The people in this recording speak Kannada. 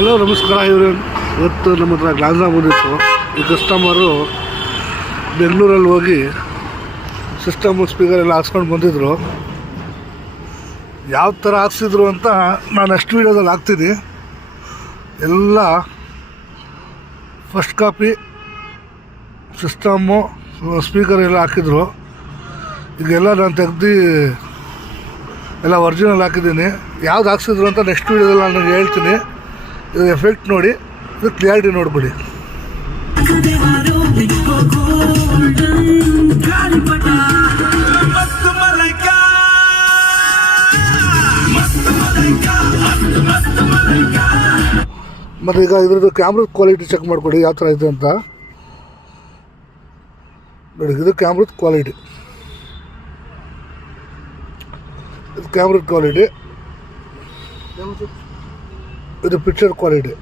ಹಲೋ ನಮಸ್ಕಾರ. ಇವತ್ತು ನಮ್ಮ ಹತ್ರ ಗ್ಲಾಸ್ನ ಬಂದಿತ್ತು. ಈ ಕಸ್ಟಮರು ಬೆಂಗಳೂರಲ್ಲಿ ಹೋಗಿ ಸಿಸ್ಟಮು ಸ್ಪೀಕರ್ ಎಲ್ಲ ಹಾಕ್ಸ್ಕೊಂಡು ಬಂದಿದ್ದರು. ಯಾವ ಥರ ಹಾಕ್ಸಿದ್ರು ಅಂತ ನಾನು ನೆಕ್ಸ್ಟ್ ವೀಡಿಯೋದಲ್ಲಿ ಹಾಕ್ತೀನಿ. ಎಲ್ಲ ಫಸ್ಟ್ ಕಾಪಿ ಸಿಸ್ಟಮ್ಮು ಸ್ಪೀಕರ್ ಎಲ್ಲ ಹಾಕಿದ್ರು. ಈಗೆಲ್ಲ ನಾನು ತೆಗ್ದು ಎಲ್ಲ ಒರಿಜಿನಲ್ ಹಾಕಿದ್ದೀನಿ. ಯಾವ್ದು ಹಾಕ್ಸಿದ್ರು ಅಂತ ನೆಕ್ಸ್ಟ್ ವೀಡಿಯೋದಲ್ಲಿ ನಾನು ಹೇಳ್ತೀನಿ. ಇದು ಎಫೆಕ್ಟ್ ನೋಡಿ, ಇದು ಕ್ಲಿಯಾರಿಟಿ ನೋಡ್ಬಿಡಿ. ಮತ್ತು ಈಗ ಇದ್ರದ್ದು ಕ್ಯಾಮ್ರದ ಕ್ವಾಲಿಟಿ ಚೆಕ್ ಮಾಡಿಕೊಡಿ ಯಾವ ಥರ ಇದೆ ಅಂತ ನೋಡಿ. ಇದು ಕ್ಯಾಮ್ರದ ಕ್ವಾಲಿಟಿ, ಇದು ಕ್ಯಾಮ್ರದ ಕ್ವಾಲಿಟಿ, ಇದು ಪಿಕ್ಚರ್ ಕ್ವಾಲಿಟಿ.